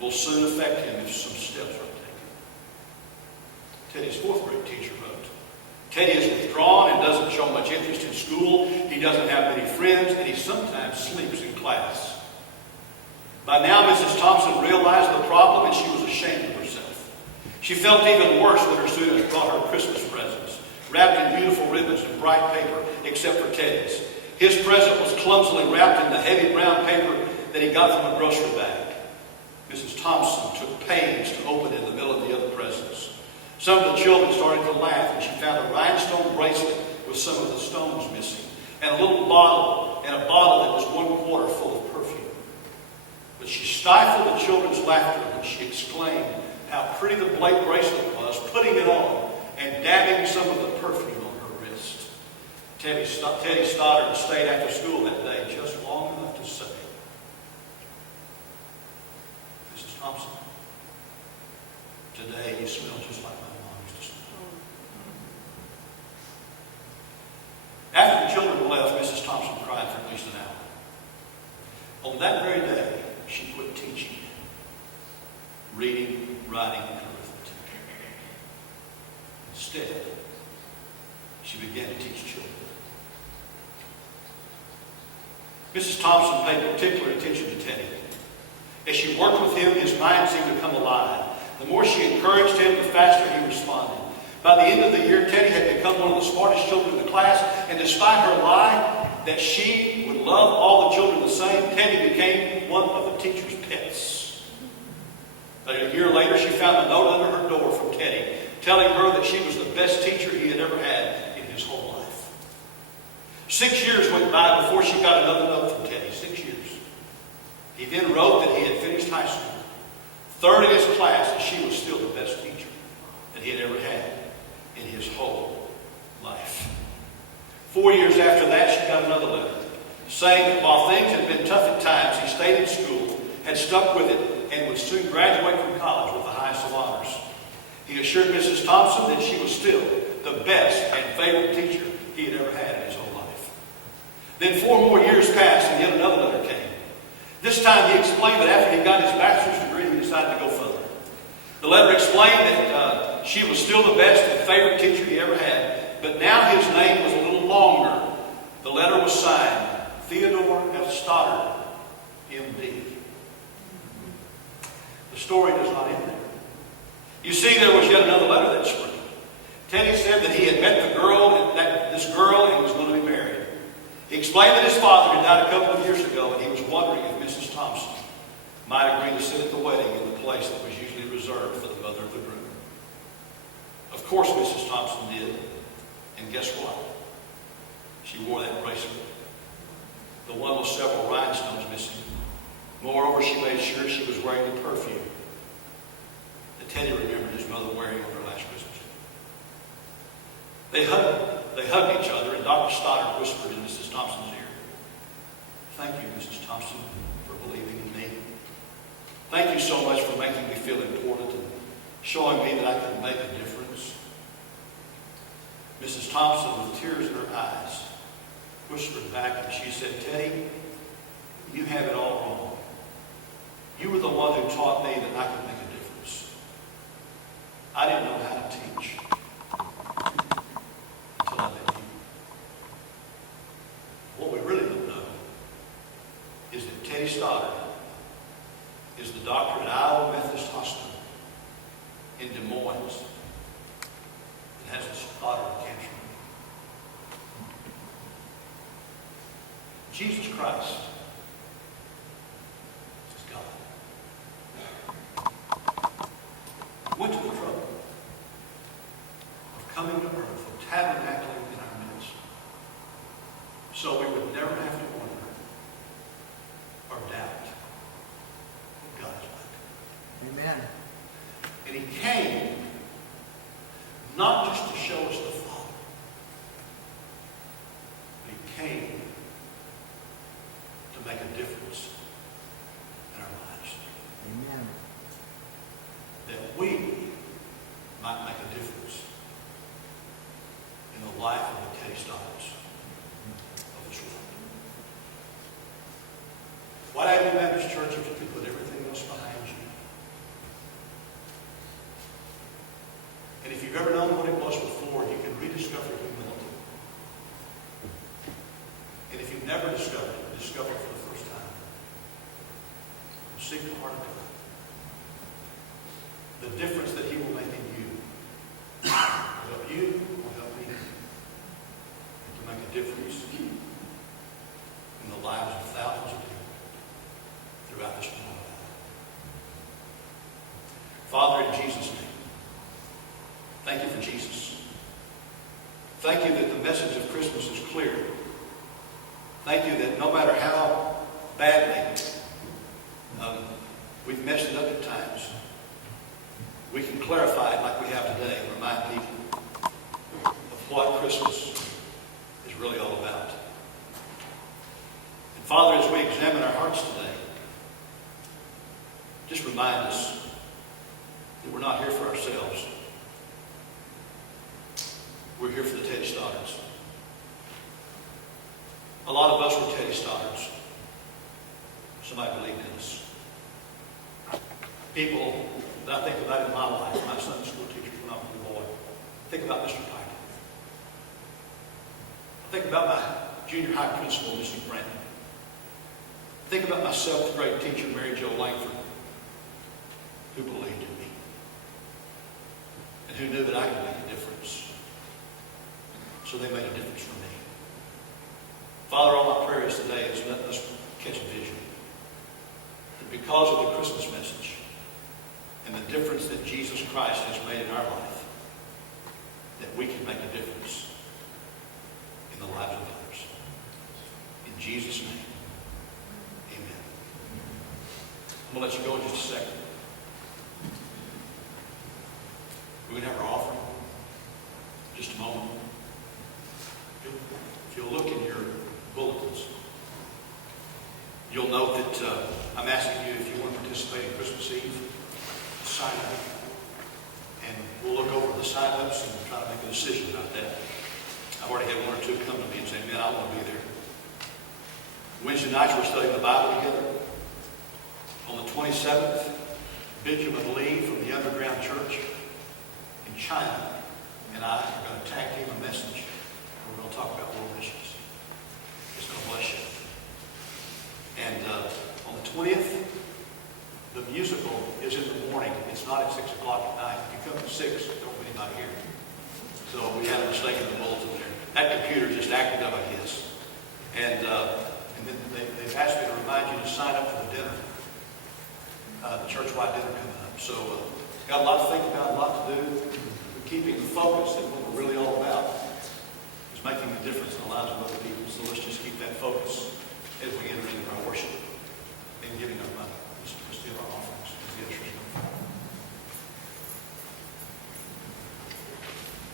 will soon affect him if some steps are taken. Teddy's fourth grade teacher wrote, Teddy is withdrawn and doesn't show much interest in school. He doesn't have many friends, and he sometimes sleeps in class. By now, Mrs. Thompson realized the problem, and she was ashamed of herself. She felt even worse when her students brought her Christmas presents, wrapped in beautiful ribbons and bright paper, except for Teddy's. His present was clumsily wrapped in the heavy brown paper that he got from a grocery bag. Mrs. Thompson took pains to open it in the middle of the other presents. Some of the children started to laugh when she found a rhinestone bracelet with some of the stones missing, and a little bottle, and a bottle that was 1/4 full of perfume. But she stifled the children's laughter when she exclaimed how pretty the Blake bracelet was, putting it on and dabbing some of the perfume on her wrist. Teddy Stoddard and stayed after school that day just long enough to say, Mrs. Thompson, today you smell just like my mom used to smell. After the children left, Mrs. Thompson cried for at least an hour. On that very day, she quit teaching, reading, writing, and arithmetic. Instead, she began to teach children. Mrs. Thompson paid particular attention to Teddy. As she worked with him, his mind seemed to come alive. The more she encouraged him, the faster he responded. By the end of the year, Teddy had become one of the smartest children in the class, and despite her lie that she would love all the children the same, Teddy became one of the teacher's pets. A year later, she found a note under her door from Teddy, telling her that she was the best teacher he had ever had in his whole life. 6 years went by before she got another note from Teddy. 6 years. He then wrote that he had finished high school, third in his class, and she was still the best teacher that he had ever had in his whole life. 4 years after that, she got another letter saying that while things had been tough at times, he stayed in school, had stuck with it, and would soon graduate from college with the highest of honors. He assured Mrs. Thompson that she was still the best and favorite teacher he had ever had in his whole life. Then 4 more years passed, and yet another letter came. This time he explained that after he got his bachelor's degree, he decided to go further. The letter explained that she was still the best and favorite teacher he ever had, but now his name was a little longer. The letter was signed, Theodore F. Stoddard, M.D. The story does not end there. You see, there was yet another letter that spring. Teddy said that he had met this girl and was going to be married. He explained that his father had died a couple of years ago, and he was wondering if Mrs. Thompson might agree to sit at the wedding in the place that was usually reserved for the mother of the groom. Of course Mrs. Thompson did, and guess what? She wore that bracelet. The one with several rhinestones missing. Moreover, she made sure she was wearing the perfume that Teddy remembered his mother wearing on her last Christmas. They hugged each other, and Dr. Stoddard whispered in Mrs. Thompson's ear, "Thank you, Mrs. Thompson, for believing in me. Thank you so much for making me feel important and showing me that I can make a difference." Mrs. Thompson, with tears in her eyes, whispered back, and she said, "Teddy, you have it all wrong. You were the one who taught me that I could make a difference. I didn't know how to teach until I met you." What we really don't know is that Teddy Stoddard is the doctor at Iowa Methodist Hospital in Des Moines that has a Stoddard cancer. Jesus Christ is God. He went to the trouble of coming to earth, of tabernacling in our midst, so we would never have to wonder or doubt what God is like. Amen. And he came not just to show us the Father, but he came to make a difference in our lives. Amen. That we might make a difference in the life of the Teddy Stoddards of this world. White Avenue Baptist Church, if you could put everything else behind you you've ever known what it was before, you can rediscover humility. And if you've never discovered it, discover it for the first time. Seek the heart of God. The difference that He will make in you will help you, will help me, to make a difference in the lives of thousands of people throughout this world. Father, in Jesus' name, thank you for Jesus. Thank you that the message of Christmas is clear. Thank you that no matter how badly we've messed it up at times, we can clarify it like we have today and remind people of what Christmas is really all about. And Father, as we examine our hearts today, just remind us that we're not here for ourselves. We're here for the Teddy Stoddards. A lot of us were Teddy Stoddards. Somebody believed in us. People that I think about in my life, my Sunday school teachers when I was a boy. I think about Mr. Piper. I think about my junior high principal, Mr. Brandon. I think about my 7th grade teacher, Mary Jo Langford, who believed in me and who knew that I could make a difference. So they made a difference for me. Father, all my prayers today is let us catch a vision that because of the Christmas message and the difference that Jesus Christ has made in our life, that we can make a difference in the lives of others. In Jesus' name, amen. I'm going to let you go in just a second. We're going to have our offering in just a moment. If you'll look in your bulletins, you'll note that I'm asking you, if you want to participate in Christmas Eve, sign up. And we'll look over the sign-ups and try to make a decision about that. I've already had 1 or 2 come to me and say, man, I want to be there. Wednesday nights we're studying the Bible together. On the 27th, Benjamin Lee from the Underground Church in China and I are going to tag team a message. We're going to talk about world missions. It's going to bless you. And on the 20th, the musical is in the morning. It's not at 6 o'clock at night. If you come at 6, there won't be anybody here. So we had a mistake in the bulletin there. That computer just acted up, I guess. And then they've asked me to remind you to sign up for the dinner, the church-wide dinner coming up. So got a lot to think about, a lot to do. We're keeping the focus that what we're really all about is making a difference in the lives of other people. So let's just keep that focus.